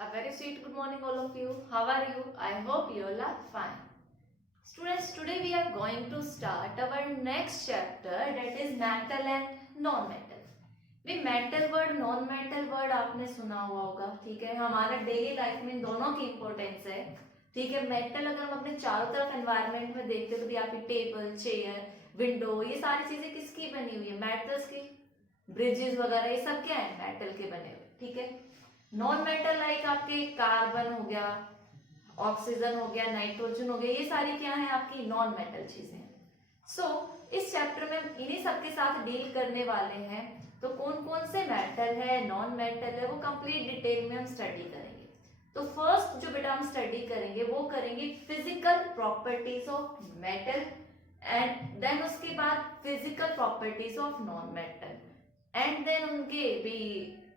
A very sweet good morning all of you. How are you? I hope you all are fine. Students, today we are going to start our next chapter, that is metal and non-metal. भी metal word non metal word आपने सुना हुआ होगा, ठीक है। हमारे daily life में इन दोनों की इंपॉर्टेंस है, ठीक है। मेटल अगर हम अपने चारों तरफ एनवायरनमेंट में देखते हैं तो भी आपकी टेबल, चेयर, विंडो, ये सारी चीजें किसकी बनी हुई है? मेटल्स की। ब्रिजेस वगैरह ये सब क्या है? मेटल के बने हुए, ठीक है। नॉन मेटल लाइक आपके कार्बन हो गया, ऑक्सीजन हो गया, नाइट्रोजन हो गया, ये सारी क्या है? आपकी नॉन मेटल चीजें। सो इस चैप्टर में इन्हीं सबके साथ डील करने वाले हैं। तो कौन कौन से मेटल है, नॉन मेटल है, वो कंप्लीट डिटेल में हम स्टडी करेंगे। तो फर्स्ट जो बेटा हम स्टडी करेंगे वो करेंगे physical properties of metal, and then उसके बाद physical properties of non metal, and then उनके भी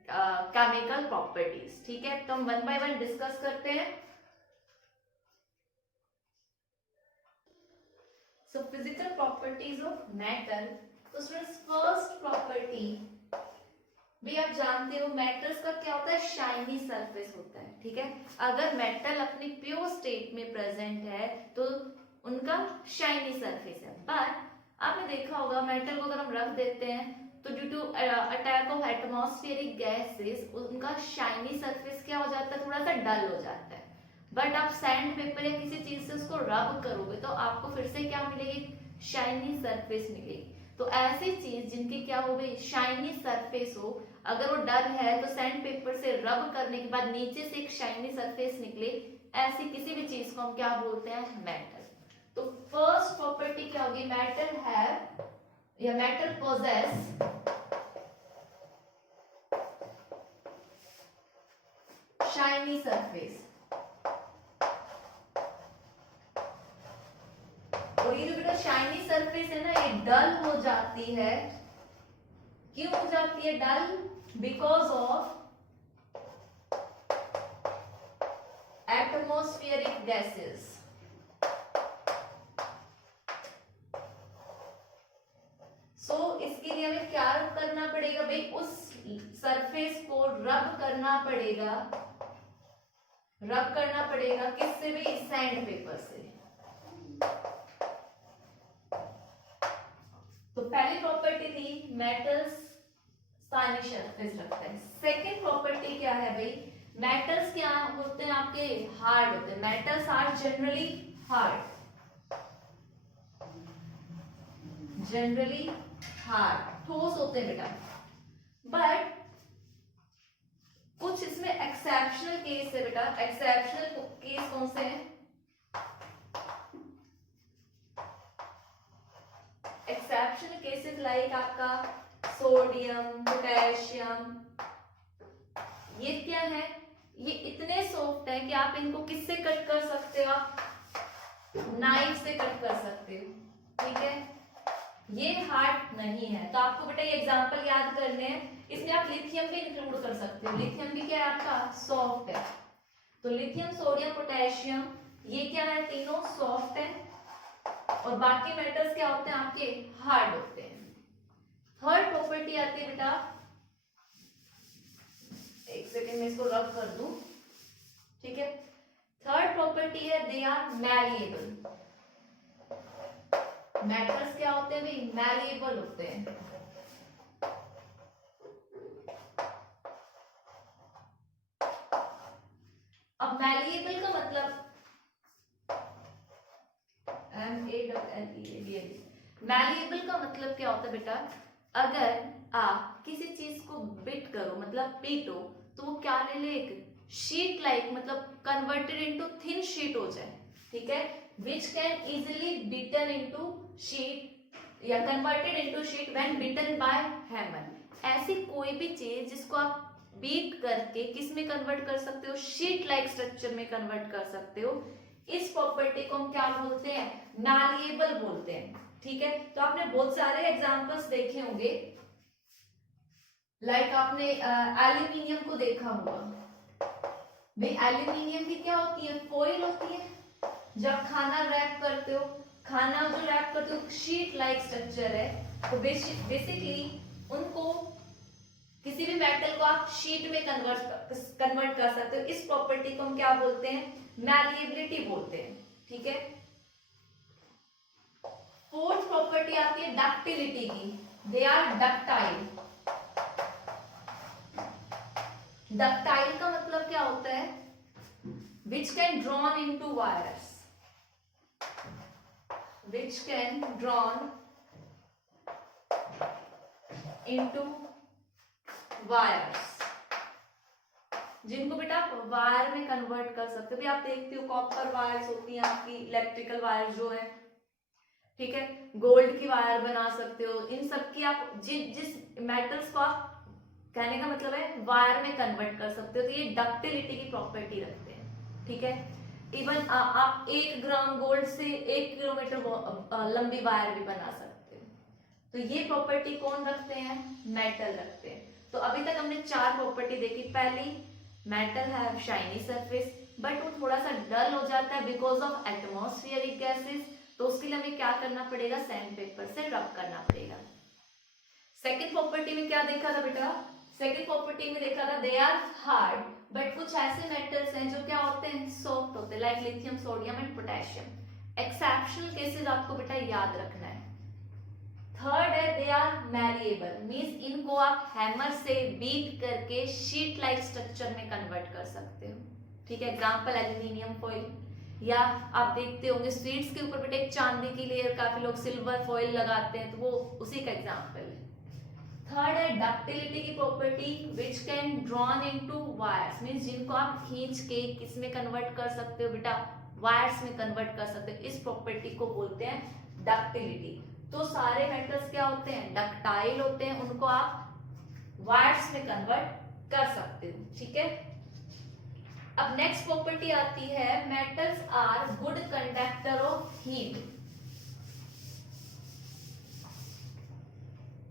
केमिकल प्रॉपर्टीज, ठीक है। तो हम वन बाय वन डिस्कस करते हैं। So physical properties of metal. तो स्टूडेंट्स फर्स्ट प्रॉपर्टी भी आप जानते हो, मेटल्स का क्या होता है? शाइनी सरफेस होता है, ठीक है। अगर मेटल अपनी प्योर स्टेट में प्रेजेंट है तो उनका शाइनी सरफेस है। बट आपने देखा होगा मेटल को अगर हम रख देते हैं तो due to attack of atmospheric gases उनका शाइनी सरफेस क्या हो जाता है? थोड़ा सा डल हो जाता है। बट आप सैंड पेपर या किसी चीज से उसको रब करोगे तो आपको फिर से क्या मिलेगी? शाइनी सरफेस मिलेगी। तो ऐसी चीज जिनकी क्या हो गई? शाइनी सरफेस हो, अगर वो डल है तो सैंड पेपर से रब करने के बाद नीचे से एक शाइनी सरफेस निकले, ऐसी किसी भी चीज को हम क्या बोलते हैं? मेटल। तो फर्स्ट प्रॉपर्टी क्या होगी? मेटल हैव या मेटल पोजेस शाइनी सरफेस। और ये जो बेटा शाइनी सरफेस है ना, ये डल हो जाती है। क्यों हो जाती है dull? Because of atmospheric gases. So इसके लिए हमें क्या करना पड़ेगा भाई? उस सरफेस को रब करना पड़ेगा। रब करना पड़ेगा किससे भी? सैंड पेपर से। तो पहली प्रॉपर्टी थी मेटल्स शाइनी सरफेस रखते हैं। सेकेंड प्रॉपर्टी क्या है भाई? मेटल्स क्या होते हैं? आपके हार्ड होते हैं। Metals are generally hard, generally hard, ठोस होते हैं बेटा। बट कुछ इसमें एक्सेप्शनल केस है बेटा। एक्सेप्शनल केस कौन से हैं? एक्सेप्शनल केसेस लाइक आपका सोडियम, पोटेशियम, ये क्या है? ये इतने सॉफ्ट है कि आप इनको किससे कट कर सकते हो? आप नाइफ से कट कर सकते हो, ठीक है। ये हार्ड नहीं है। तो आपको बेटा ये एग्जांपल याद करने हैं। इसमें आप लिथियम भी इंक्लूड कर सकते हो। लिथियम भी क्या है? आपका सॉफ्ट है। तो लिथियम, सोडियम, पोटेशियम, ये क्या है? तीनों सॉफ्ट है। और बाकी मेटल्स क्या होते हैं? आपके हार्ड होते हैं। थर्ड प्रॉपर्टी आती है बेटा, एक सेकेंड में इसको रब कर दूं, ठीक है। थर्ड प्रॉपर्टी है दे आर मैलिएबल। मेटल्स क्या होते हैं भाई? मैलिएबल होते हैं। अब मैलिएबल का मतलब मैलिएबल का मतलब क्या होता है बेटा? अगर आप किसी चीज को बिट करो, मतलब पीटो, तो वो क्या ले ले? एक शीट लाइक, मतलब कन्वर्टेड इनटू थिन शीट हो जाए, ठीक है। Which can easily beaten into sheet या converted into sheet when beaten by hammer. ऐसी कोई भी चीज जिसको आप बीट करके किस में कन्वर्ट कर सकते हो? शीट लाइक स्ट्रक्चर में कन्वर्ट कर सकते हो। इस प्रॉपर्टी को हम क्या बोलते हैं? मैलिएबल बोलते हैं, ठीक है। तो आपने बहुत सारे एग्जांपल्स देखे होंगे, लाइक आपने एल्यूमिनियम को देखा होगा भाई। एल्यूमिनियम की क्या होती है? फॉइल होती है। जब खाना रैप करते हो, खाना जो रैप करते हो शीट लाइक स्ट्रक्चर है। तो बेसिकली उनको किसी भी मेटल को आप आप शीट में कन्वर्ट कर सकते हो। इस प्रॉपर्टी को हम क्या बोलते हैं, मैलिएबिलिटी बोलते हैं, ठीक है। फोर्थ प्रॉपर्टी आती है डक्टिलिटी की, दे आर डक्टाइल। डक्टाइल का मतलब क्या होता है, which can drawn into wires, which can drawn into wires, जिनको बेटा आप वायर में कन्वर्ट कर सकते हो। भी आप देखते हो कॉपर वायर्स होती हैं आपकी, इलेक्ट्रिकल वायर जो है, ठीक है, गोल्ड की वायर बना सकते हो। इन सब की आप जिस मेटल्स को आप, कहने का मतलब है वायर में कन्वर्ट कर सकते हो, तो ये डक्टिलिटी की प्रॉपर्टी रखते हैं, ठीक है। इवन आप 1 ग्राम गोल्ड से 1 किलोमीटर लंबी वायर भी बना सकते हो। तो ये प्रॉपर्टी कौन रखते हैं, मेटल रखते हैं। तो अभी तक हमने 4 प्रॉपर्टी देखी। पहली, metal have shiny surface, but वो थोड़ा सा डल हो जाता है बिकॉज ऑफ एटमॉस्फेरिक गैसेस, तो उसके लिए हमें क्या करना पड़ेगा, सैंड पेपर से रब करना पड़ेगा। सेकेंड प्रॉपर्टी में क्या देखा था बेटा, सेकेंड प्रॉपर्टी में देखा था दे आर हार्ड, बट कुछ ऐसे मेटल्स हैं जो क्या होते हैं, सॉफ्ट होते हैं, like lithium, sodium and potassium. Exceptional cases आपको बेटा याद रखना है। थर्ड है दे आर मैलिएबल, मींस इनको आप हैमर से बीट करके शीट लाइक स्ट्रक्चर में कन्वर्ट कर सकते हो, ठीक है। एग्जांपल एल्यूमिनियम फॉइल, या आप देखते होंगे स्वीट्स के ऊपर बेटा एक चांदी की लेयर, काफी लोग सिल्वर फॉइल लगाते हैं, तो वो उसी का एग्जांपल है। थर्ड है डक्टिलिटी की property, which can drawn into wires, means जिनको आप खींच के किसमें कन्वर्ट कर सकते हो बेटा, वायर्स में कन्वर्ट कर सकते हो। इस प्रॉपर्टी को बोलते हैं डक्टिलिटी। तो सारे मेटल्स क्या होते हैं, डक्टाइल होते हैं, उनको आप वायर्स में कन्वर्ट कर सकते हो, ठीक है। अब नेक्स्ट प्रॉपर्टी आती है metals are good conductor of heat,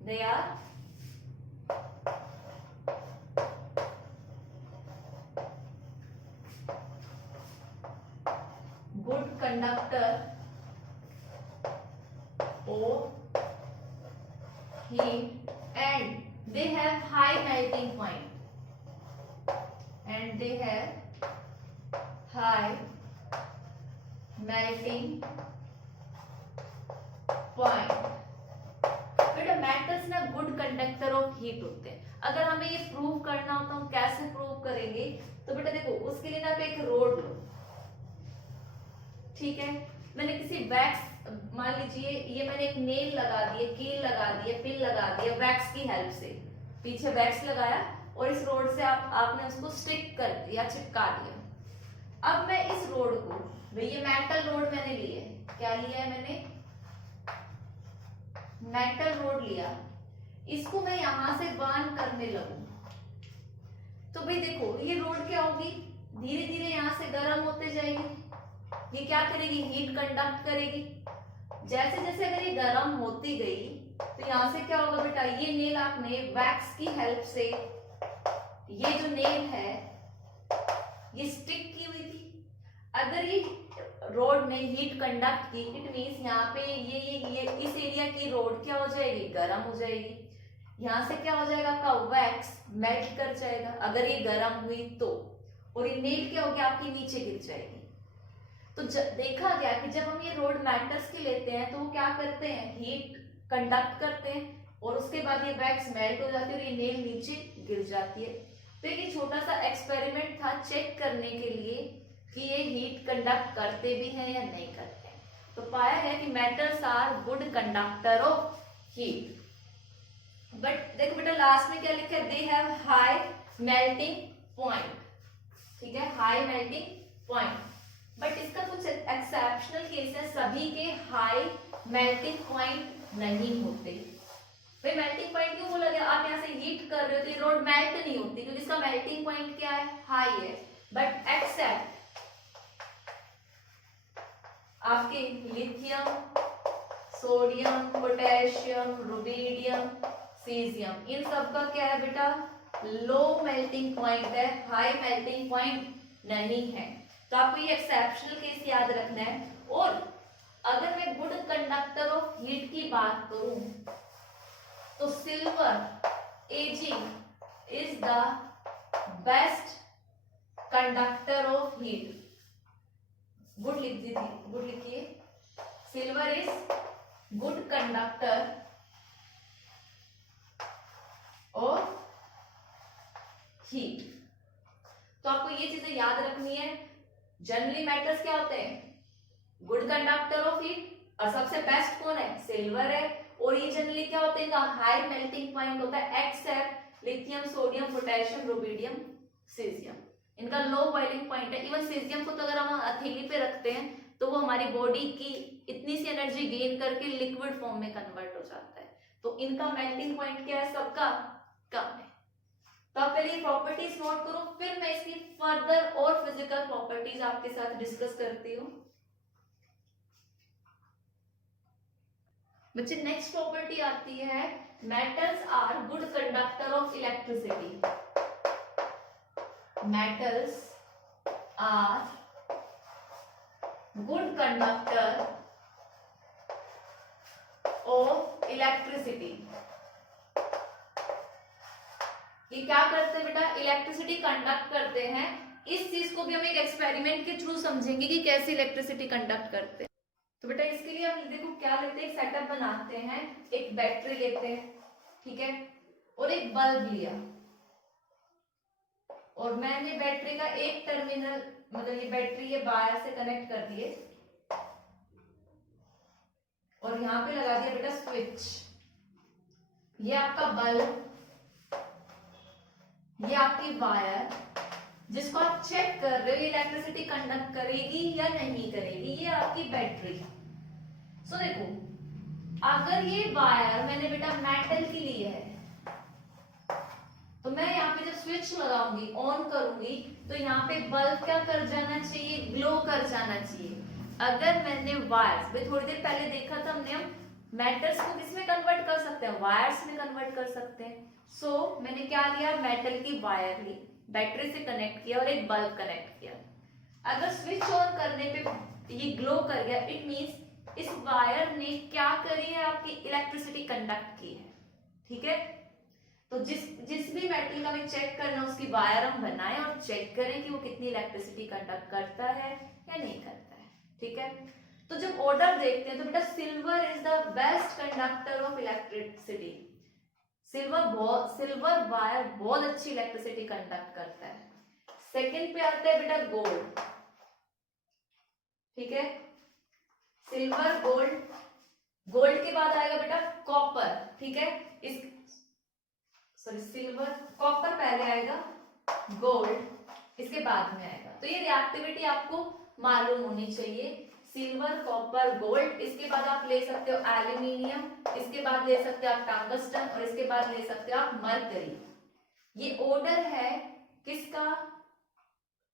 they are good conductor of heat and they have high melting point, and they have high melting point। बेटा मेटल्स ना गुड कंडक्टर ऑफ हीट होते हैं। अगर हमें ये prove करना हो तो हम कैसे प्रूव करेंगे, तो बेटा देखो उसके लिए ना आप एक रोड लो, ठीक है। मैंने किसी वैक्स, मान लीजिए ये मैंने एक नेल लगा दिए, कील लगा दिए, पिन लगा दिए, वैक्स की हेल्प से पीछे वैक्स लगाया और इस रोड से आपने उसको स्टिक कर दिया, चिपका दिया। अब मैं इस रोड को, भाई ये मेटल रोड मैंने लिए, क्या लिया है मैंने, मेटल रोड लिया, इसको मैं यहां से बर्न करने लगूं, तो भाई देखो ये रोड क्या होगी, धीरे धीरे यहां से गर्म होते जाएगी। ये क्या करेगी, हीट कंडक्ट करेगी। जैसे जैसे अगर ये गर्म होती गई तो यहाँ से क्या होगा बेटा, ये नेल आपने वैक्स की हेल्प से, ये जो नेल है ये स्टिक की हुई थी। अगर ये रोड ने हीट कंडक्ट की, इट मींस यहाँ पे ये इस एरिया की रोड क्या हो जाएगी, गर्म हो जाएगी। यहाँ से क्या हो जाएगा, आपका वैक्स मेल्ट कर जाएगा अगर ये गर्म हुई तो, और ये नेल क्या होगी आपकी नीचे गिर जाएगी। तो देखा गया कि जब हम ये रोड मेटल्स के लेते हैं तो वो क्या करते हैं, हीट कंडक्ट करते हैं और उसके बाद ये वैक्स मेल्ट हो जाती है और ये नेल नीचे गिर जाती है। तो ये छोटा सा एक्सपेरिमेंट था चेक करने के लिए कि ये हीट कंडक्ट करते भी हैं या नहीं करते हैं। तो पाया गया कि metals are good conductor of heat. But देखो बेटा लास्ट में क्या लिखा है, they have high melting point, ठीक है, हाई मेल्टिंग पॉइंट। बट इसका कुछ एक्सेप्शनल केस है, सभी के हाई मेल्टिंग पॉइंट नहीं होते। भाई मेल्टिंग पॉइंट क्यों बोला गया, आप यहाँ से हीट कर रहे हो तो ये रोड मेल्ट नहीं होती क्योंकि इसका मेल्टिंग पॉइंट क्या है, हाई है। बट एक्सेप्ट आपके lithium, sodium, potassium, rubidium, caesium, इन सब का क्या है बेटा, लो मेल्टिंग पॉइंट है, हाई मेल्टिंग पॉइंट नहीं है। तो आपको ये एक्सेप्शनल केस याद रखना है। और अगर मैं गुड कंडक्टर ऑफ हीट की बात करूं तो silver AG is the best conductor of heat. Good लिख दी थी, गुड लिखिए. Silver is good conductor of heat. तो आपको ये चीजें याद रखनी है. जनरली मेटल्स क्या होते हैं? Good conductor of heat. और सबसे बेस्ट कौन है? सिल्वर है. और ये जनरली क्या होते हैं? इनका हाई मेल्टिंग पॉइंट होता है except lithium, sodium, potassium, rubidium, caesium. इनका लो बॉइलिंग पॉइंट है. इवन सीजियम को तो अगर हम हथेली पे रखते हैं तो वो हमारी बॉडी की इतनी सी एनर्जी गेन करके लिक्विड फॉर्म में कन्वर्ट हो जाता है. तो इनका मेल्टिंग पॉइंट क्या है? सबका कम है. तो आप पहले प्रॉपर्टीज नोट करो, फिर मैं इसकी फर्दर और फिजिकल प्रॉपर्टीज आपके साथ डिस्कस करती हूँ. बच्चे नेक्स्ट प्रॉपर्टी आती है metals are good conductor of electricity. Metals are good conductor of electricity. ये क्या करते हैं बेटा? इलेक्ट्रिसिटी कंडक्ट करते हैं. इस चीज को भी हम एक एक्सपेरिमेंट के थ्रू समझेंगे कि कैसे इलेक्ट्रिसिटी कंडक्ट करते हैं. तो बेटा इसके लिए हम देखो क्या लेते हैं, एक सेटअप बनाते हैं. एक बैटरी लेते हैं, ठीक है, और एक बल्ब लिया. और मैंने बैटरी का एक टर्मिनल, मतलब ये बैटरी ये वायर से कनेक्ट कर दिए और यहां पे लगा दिया बेटा स्विच. ये आपका बल्ब, ये आपकी वायर जिसको आप चेक कर रहे हो इलेक्ट्रिसिटी कंडक्ट करेगी या नहीं करेगी. ये आपकी बैटरी. सो देखो, अगर ये वायर मैंने बेटा मेटल की ली है तो मैं यहाँ पे जब स्विच लगाऊंगी, ऑन करूंगी, तो यहाँ पे बल्ब क्या कर जाना चाहिए? ग्लो कर जाना चाहिए. अगर मैंने वायर्स, थोड़ी देर पहले देखा था हमने, हम मेटल्स को किसमें कन्वर्ट कर सकते हैं? वायर्स में कन्वर्ट कर सकते हैं. सो मैंने क्या लिया? मेटल की वायर ली, बैटरी से कनेक्ट किया और एक बल्ब कनेक्ट किया. अगर स्विच ऑन करने पे ये ग्लो कर गया, इट मीन्स इस वायर ने क्या करी है? आपकी इलेक्ट्रिसिटी कंडक्ट की है. ठीक है. तो जिस भी मेटल का हमें चेक करना, उसकी वायर हम बनाएं और चेक करें कि वो कितनी इलेक्ट्रिसिटी कंडक्ट करता है या नहीं करता है. ठीक है. तो जब ऑर्डर देखते हैं तो बेटा silver is the best conductor of electricity. Silver wire बहुत अच्छी इलेक्ट्रिसिटी कंडक्ट करता है. सेकंड पे आता है बेटा गोल्ड. ठीक है. Silver, gold. गोल्ड के बाद आएगा बेटा कॉपर. ठीक है. सिल्वर, कॉपर पहले आएगा, गोल्ड इसके बाद में आएगा. तो ये रिएक्टिविटी आपको मालूम होनी चाहिए. Silver, copper, gold. इसके बाद आप ले सकते हो एल्यूमिनियम, इसके बाद ले सकते हो आप टंगस्टन और इसके बाद ले सकते हो आप मरकरी. ये ऑर्डर है किसका?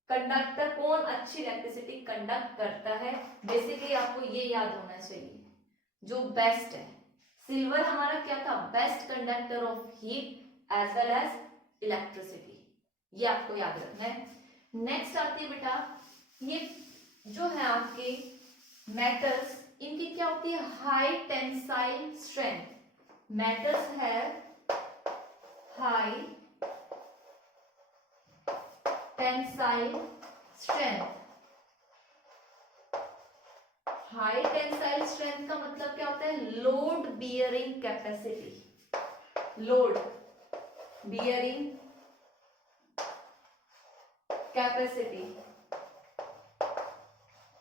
कंडक्टर, कौन अच्छी इलेक्ट्रिसिटी कंडक्ट करता है. बेसिकली आपको ये याद होना चाहिए जो बेस्ट है. सिल्वर हमारा क्या था? Best conductor of heat as well as electricity. ये आपको याद रखना है. नेक्स्ट आती है बेटा, ये जो है आपके मेटल्स, इनकी क्या होती है? High tensile strength. Metals have high tensile strength. High tensile strength का मतलब क्या होता है? Load bearing capacity. Load bearing capacity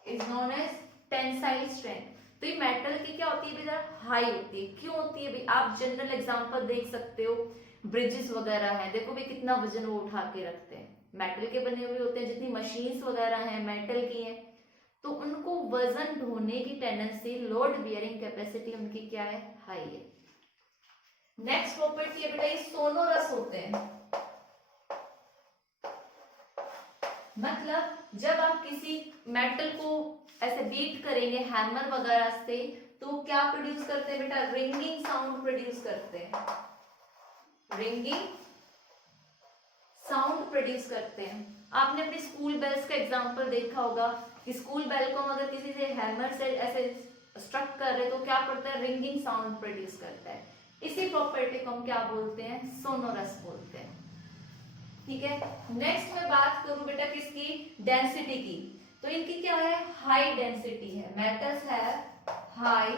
is known as tensile strength. तो ये मेटल की क्या होती है बेटा? हाई होती है. क्यों होती है भाई? आप जनरल एग्जांपल देख सकते हो, ब्रिजेस वगैरह हैं, देखो भाई कितना वजन वो उठा के रखते हैं. मेटल के बने हुए होते हैं. जितनी मशीन्स वगैरह हैं मेटल की हैं, तो उनको वजन ढोने की टेंडेंसी, लोड बियरिंग कैपेसिटी उनकी क्या है? हाई है. नेक्स्ट प्रॉपर्टी है बेटा, ये सोनोरस होते हैं. मतलब जब आप किसी मेटल को ऐसे बीट करेंगे हैमर वगैरह से, तो क्या प्रोड्यूस करते हैं बेटा? रिंगिंग साउंड प्रोड्यूस करते हैं. रिंगिंग साउंड प्रोड्यूस करते हैं. आपने अपने स्कूल बेल्स का एग्जांपल देखा होगा कि स्कूल बेल को अगर किसी से हैमर से ऐसे स्ट्रक कर रहे तो क्या करता है? रिंगिंग साउंड प्रोड्यूस करता है. इसी प्रॉपर्टी को हम क्या बोलते हैं? सोनोरस बोलते हैं. ठीक है। नेक्स्ट मैं बात करूं बेटा किसकी, डेंसिटी की, तो इनकी क्या है, हाई डेंसिटी है, मेटल्स है हाई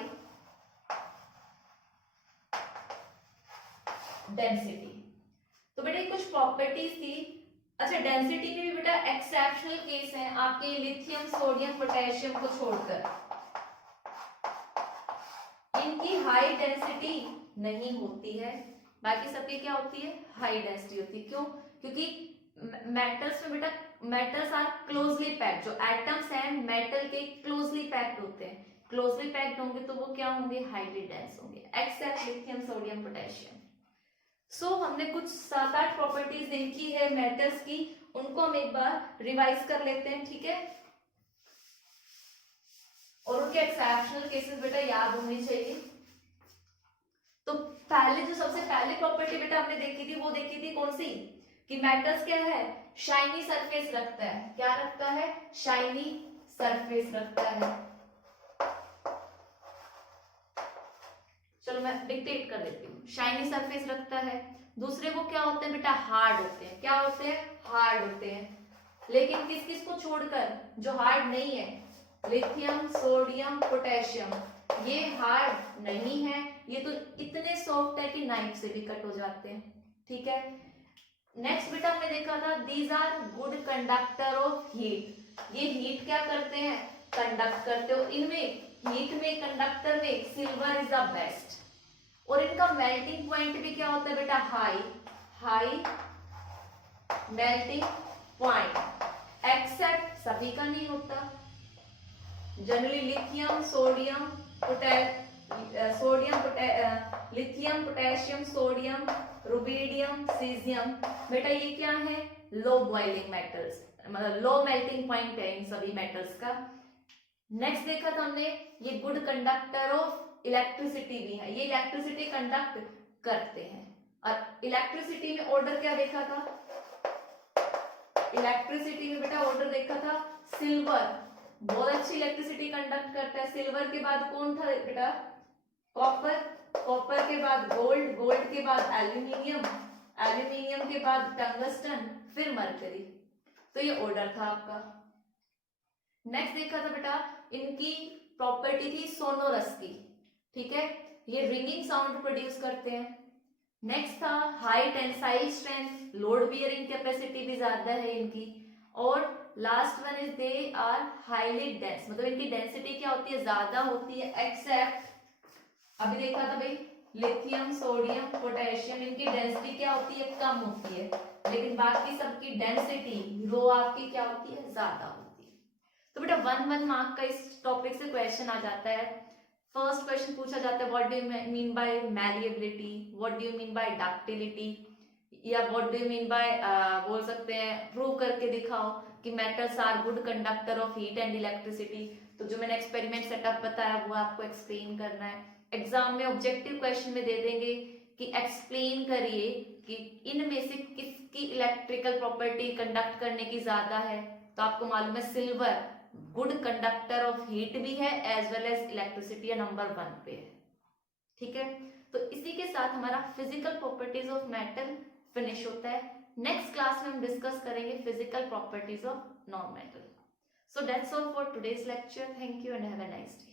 डेंसिटी। तो बेटा कुछ प्रॉपर्टीज थी। अच्छा, डेंसिटी में भी बेटा एक्सेप्शनल केस है आपके लिथियम सोडियम पोटेशियम को छोड़कर, इनकी हाई डेंसिटी नहीं होती है, बाकी सबकी क्या होती है, हाई डेंसिटी होती है। क्यों, क्योंकि मेटल्स में बेटा मेटल्स आर क्लोजली पैक्ड, जो एटम्स हैं मेटल के क्लोजली पैक्ड होते हैं, क्लोजली पैक्ड होंगे तो वो क्या होंगे, हाईली डेंस होंगे, एक्सेप्ट लिथियम सोडियम पोटेशियम। सो हमने कुछ 7-8 प्रॉपर्टीज देखी है मेटल्स की, उनको हम एक बार रिवाइज कर लेते हैं, ठीक है। और उनके एक्सेप्शनल केसेस बेटा याद होनी चाहिए। तो पहले जो सबसे पहले प्रॉपर्टी बेटा हमने देखी थी वो देखी थी कौन सी, कि मेटल्स क्या है, शाइनी सरफेस रखता है, क्या रखता है, शाइनी सरफेस रखता है। चलो मैं डिक्टेट कर देती हूँ, शाइनी सरफेस रखता है। दूसरे वो क्या होते हैं बेटा, हार्ड होते हैं, क्या होते हैं, हार्ड होते हैं। लेकिन किस किस को छोड़कर, जो हार्ड नहीं है, लिथियम सोडियम पोटेशियम, ये हार्ड नहीं है, ये तो इतने सॉफ्ट है कि नाइफ से भी कट हो जाते हैं, ठीक है। नेक्स्ट बेटा हमने देखा था, these are good conductor of heat, ये हीट क्या करते हैं, कंडक्ट करते हो। इनमें हीट में, कंडक्टर में सिल्वर इज द बेस्ट, और इनका मेल्टिंग पॉइंट भी क्या होता है बेटा, high, high melting point, except सभी का नहीं होता, generally lithium sodium lithium potassium sodium rubidium caesium, बेटा ये क्या है, लो बॉइलिंग मेटल्स, मतलब लो मेल्टिंग पॉइंट है इन सभी मेटल्स का। नेक्स्ट देखा था हमने, ये गुड कंडक्टर ऑफ इलेक्ट्रिसिटी भी है, ये इलेक्ट्रिसिटी कंडक्ट करते हैं। और इलेक्ट्रिसिटी में ऑर्डर क्या देखा था, इलेक्ट्रिसिटी में बेटा ऑर्डर देखा था, सिल्वर बहुत अच्छी इलेक्ट्रिसिटी कंडक्ट करता है, सिल्वर के बाद कौन था बेटा, कॉपर, कॉपर के बाद गोल्ड, गोल्ड के बाद एल्यूमिनियम, एल्यूमिनियम के बाद टंगस्टन, फिर मरकरी। तो ये ऑर्डर था आपका। नेक्स्ट देखा था बेटा, इनकी प्रॉपर्टी थी सोनोरस की, ठीक है, ये रिंगिंग साउंड प्रोड्यूस करते हैं। नेक्स्ट था high tensile strength, load bearing capacity भी ज्यादा है इनकी। और last one is they are highly dense, मतलब इनकी डेंसिटी क्या होती है, ज्यादा होती है, एक्सेप्ट अभी देखा था भाई लिथियम सोडियम पोटेशियम, इनकी डेंसिटी क्या होती है, कम होती है, लेकिन बाकी सबकी डेंसिटी रो आपकी क्या होती है, ज्यादा होती है। तो बेटा 1 मार्क का इस टॉपिक से क्वेश्चन आ जाता है। फर्स्ट क्वेश्चन पूछा जाता है, what do you mean by malleability, what do you mean by ductility, या what do you mean by, बोल सकते हैं प्रूव करके दिखाओ कि metals are good conductor of heat and electricity. तो जो मैंने एक्सपेरिमेंट सेटअप बताया वो आपको एक्सप्लेन करना है। एग्जाम में ऑब्जेक्टिव क्वेश्चन में दे देंगे कि एक्सप्लेन करिए कि इनमें से किसकी इलेक्ट्रिकल प्रॉपर्टी कंडक्ट करने की ज्यादा है। तो आपको मालूम है silver good conductor of heat भी है as well as electricity number 1 पे है, ठीक है। तो इसी के साथ हमारा physical properties of metal finish होता है। नेक्स्ट क्लास में हम डिस्कस करेंगे physical properties of non metal. So that's all for today's lecture. Thank you and have a nice day.